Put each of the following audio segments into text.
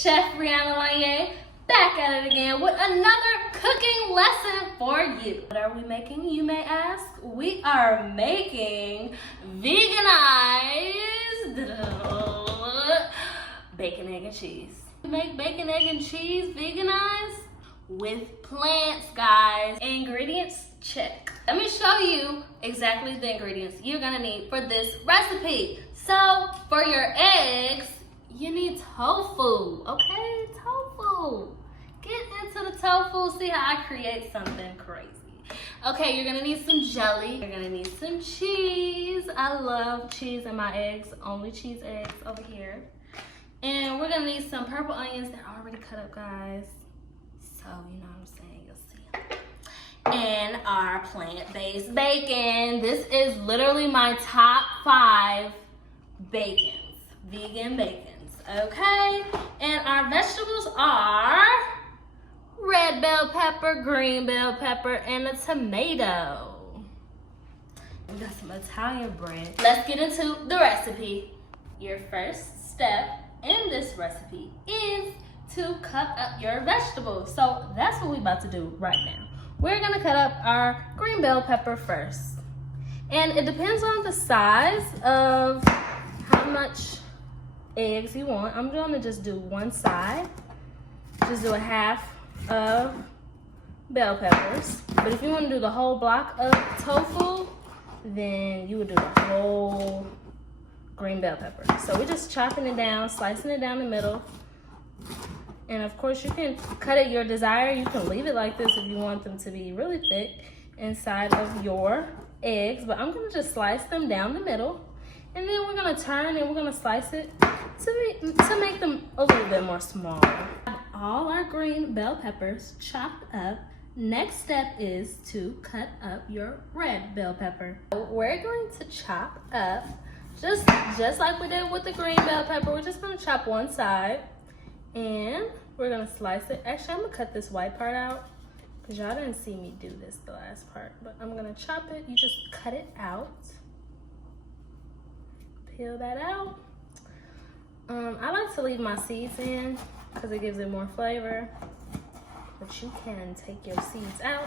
Chef Brianna Lanye, back at it again with another cooking lesson for you. What are we making, you may ask? We are making veganized bacon, egg, and cheese. We make bacon, egg, and cheese veganized with plants, guys. Ingredients, check. Let me show you exactly the ingredients you're gonna need for this recipe. So for your eggs, you need tofu, okay? Tofu. Get into the tofu, see how I create something crazy. Okay, you're gonna need some jelly. You're gonna need some cheese. I love cheese in my eggs, only cheese eggs over here. And we're gonna need some purple onions. They're already cut up, guys. So, you know what I'm saying, you'll see them. And our plant-based bacon. This is literally my top 5 bacons, vegan bacons, okay? And our vegetables are red bell pepper, green bell pepper, and a tomato. We got some Italian bread. Let's get into the recipe. Your first step in this recipe is to cut up your vegetables. So that's what we're about to do right now. We're gonna cut up our green bell pepper first. And it depends on the size of how much eggs you want. I'm gonna just do one side. Just do a half of bell peppers. But if you wanna do the whole block of tofu, then you would do the whole green bell pepper. So we're just chopping it down, slicing it down the middle. And of course you can cut it your desire. You can leave it like this if you want them to be really thick inside of your eggs. But I'm gonna just slice them down the middle. And then we're gonna turn and we're gonna slice it to make them a little bit more smaller. All our green bell peppers chopped up. Next step is to cut up your red bell pepper. We're going to chop up just like we did with the green bell pepper. We're just gonna chop one side and we're gonna slice it. Actually, I'm gonna cut this white part out because y'all didn't see me do this the last part, but I'm gonna chop it. You just cut it out. Peel that out. I like to leave my seeds in because it gives it more flavor, but you can take your seeds out.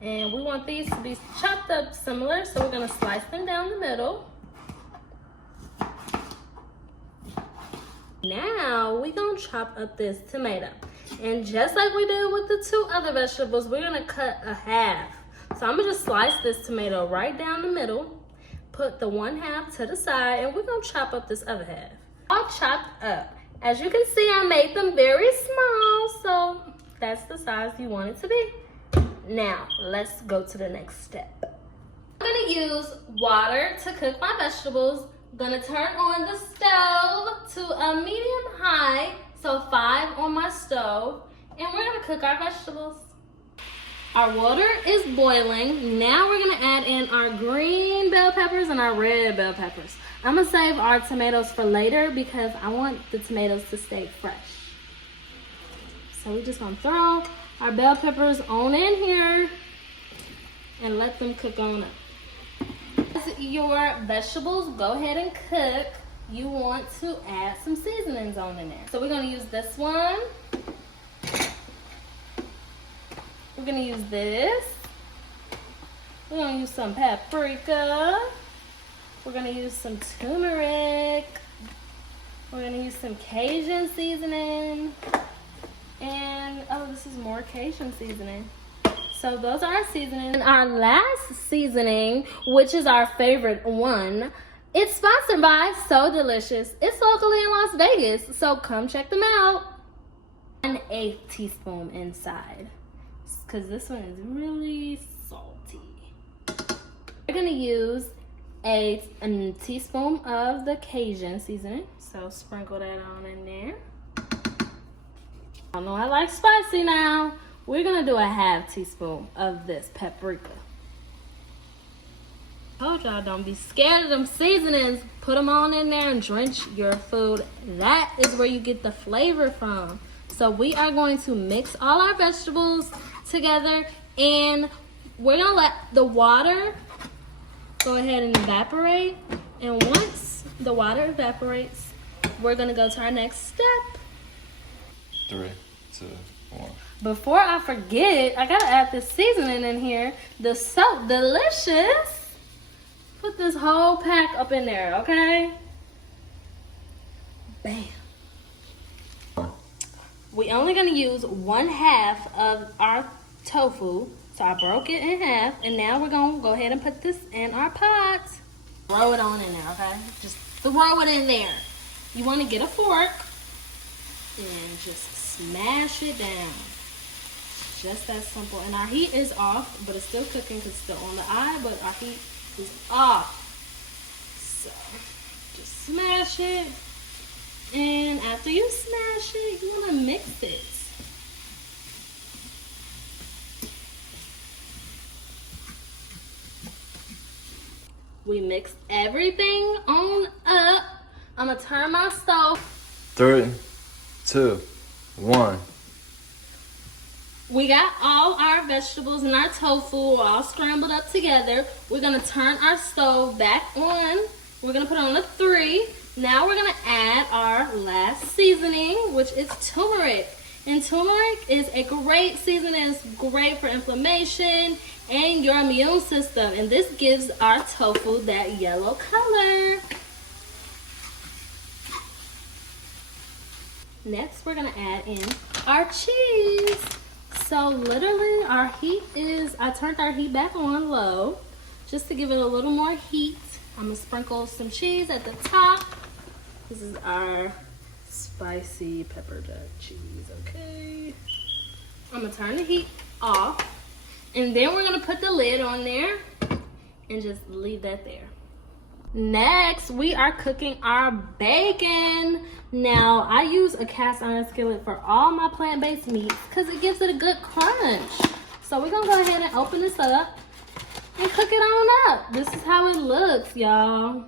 And we want these to be chopped up similar, so we're gonna slice them down the middle. Now we're gonna chop up this tomato. And just like we did with the 2 other vegetables, we're gonna cut a half. So I'm gonna just slice this tomato right down the middle, put the 1/2 to the side, and we're gonna chop up this other half. All chopped up. As you can see, I made them very small, so that's the size you want it to be. Now, let's go to the next step. I'm gonna use water to cook my vegetables. I'm gonna turn on the stove to a medium high, so 5 on my stove, and we're gonna cook our vegetables. Our water is boiling. Now we're gonna add in our green bell peppers and our red bell peppers. I'm gonna save our tomatoes for later because I want the tomatoes to stay fresh. So we're just gonna throw our bell peppers on in here and let them cook on up. As your vegetables go ahead and cook, you want to add some seasonings on in there. So we're gonna use this one. We're gonna use this. We're gonna use some paprika. We're gonna use some turmeric. We're gonna use some Cajun seasoning. And, oh, this is more Cajun seasoning. So those are our seasonings. And our last seasoning, which is our favorite one, it's sponsored by So Delicious. It's locally in Las Vegas, so come check them out. 1/8 teaspoon inside, because this one is really salty. We're gonna use a teaspoon of the Cajun seasoning, so sprinkle that on in there. I know I like spicy now. We're gonna do a 1/2 teaspoon of this paprika. Told y'all, don't be scared of them seasonings. Put them on in there and drench your food. That is where you get the flavor from. So we are going to mix all our vegetables together, and we're gonna let the water go ahead and evaporate. And once the water evaporates, we're gonna go to our next step. 3, 2, 1. Before I forget, I gotta add this seasoning in here. The So Delicious. Put this whole pack up in there, okay? Bam. We only gonna use 1/2 of our tofu. So I broke it in half, and now we're gonna go ahead and put this in our pot. Throw it on in there, okay? Just throw it in there. You wanna get a fork and just smash it down. Just that simple. And our heat is off, but it's still cooking because it's still on the eye, but our heat is off. So just smash it. And after you smash it, you want to mix it. We mixed everything on up. I'm going to turn my stove. 3, 2, 1. We got all our vegetables and our tofu all scrambled up together. We're going to turn our stove back on. We're going to put on a 3. Now we're going to add our last seasoning, which is turmeric. And turmeric is a great seasoning. It's great for inflammation and your immune system. And this gives our tofu that yellow color. Next, we're going to add in our cheese. So literally our heat is, I turned our heat back on low just to give it a little more heat. I'm gonna sprinkle some cheese at the top. This is our spicy pepper jack cheese, okay? I'm gonna turn the heat off. And then we're gonna put the lid on there and just leave that there. Next, we are cooking our bacon. Now, I use a cast iron skillet for all my plant-based meats because it gives it a good crunch. So we're gonna go ahead and open this up and cook it on up. This is how it looks, y'all.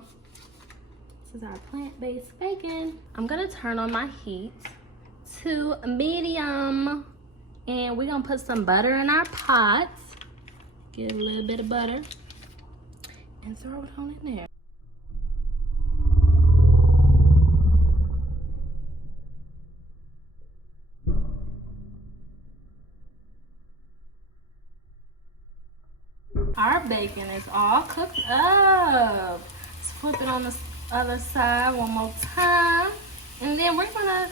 This is our plant-based bacon. I'm gonna turn on my heat to medium. And we're gonna put some butter in our pot. Get a little bit of butter and throw it on in there. Our bacon is all cooked up. Let's flip it on the other side one more time. And then we're gonna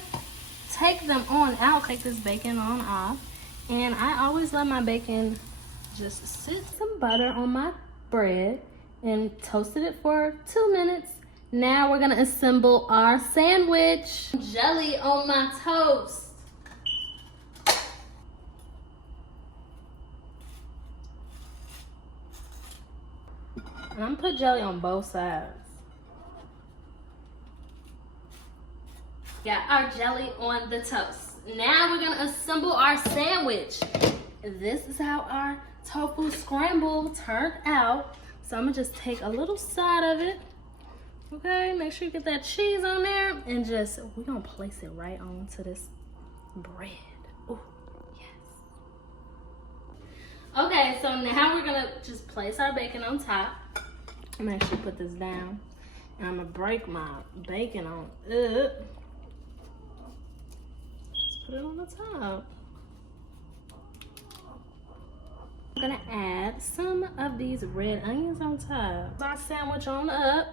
take them on out, take this bacon on off. And I always let my bacon just sit. Some butter on my bread and toasted it for 2 minutes. Now we're gonna assemble our sandwich. Jelly on my toast. And I'm gonna put jelly on both sides. Got our jelly on the toast. Now we're gonna assemble our sandwich. This is how our tofu scramble turned out. So I'm gonna just take a little side of it. Okay, make sure you get that cheese on there and just, we're gonna place it right onto this bread. Oh, yes. Okay, so now we're gonna just place our bacon on top. I'm gonna actually put this down and I'm gonna break my bacon on up. Let's put it on the top. I'm gonna add some of these red onions on top. Our sandwich on up.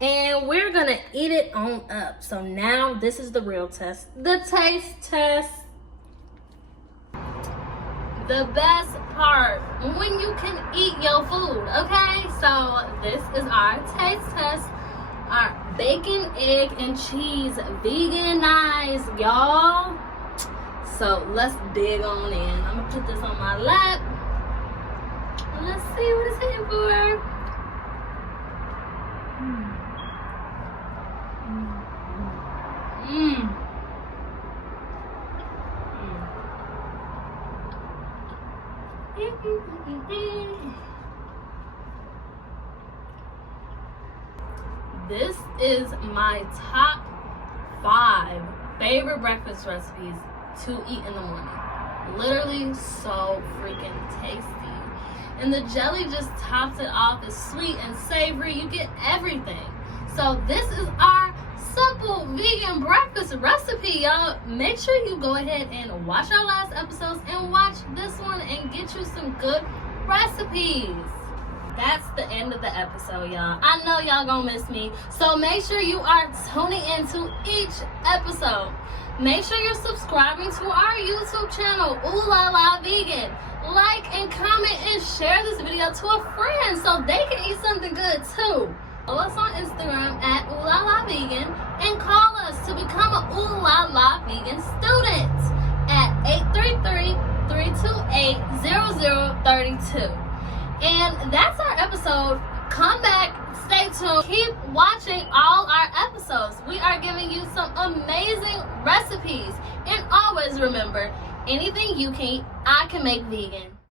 And we're gonna eat it on up. So now this is the real test. The taste test. The best part, when you can eat your food, okay? So this is our taste test. Our bacon, egg, and cheese veganized, y'all. So let's dig on in. I'm gonna put this on my lap. Let's see what it's in for. This is my top 5 favorite breakfast recipes to eat in the morning. Literally so freaking tasty. And the jelly just tops it off. It's sweet and savory. You get everything. So this is our simple vegan breakfast recipe, already, y'all, make sure you go ahead and watch our last episodes and watch this one and get you some good recipes. That's the end of the episode, y'all. I know y'all gonna miss me, so make sure you are tuning into each episode. Make sure you're subscribing to our YouTube channel, Ooh La La Vegan. Like and comment and share this video to a friend so they can eat something good too. Follow us on Instagram at Ooh La La Vegan and call us to become an Ooh La La Vegan student at 833-328-0032. And that's our episode. Come back, stay tuned, keep watching all our episodes. We are giving you some amazing recipes. And always remember, anything you can eat, I can make vegan.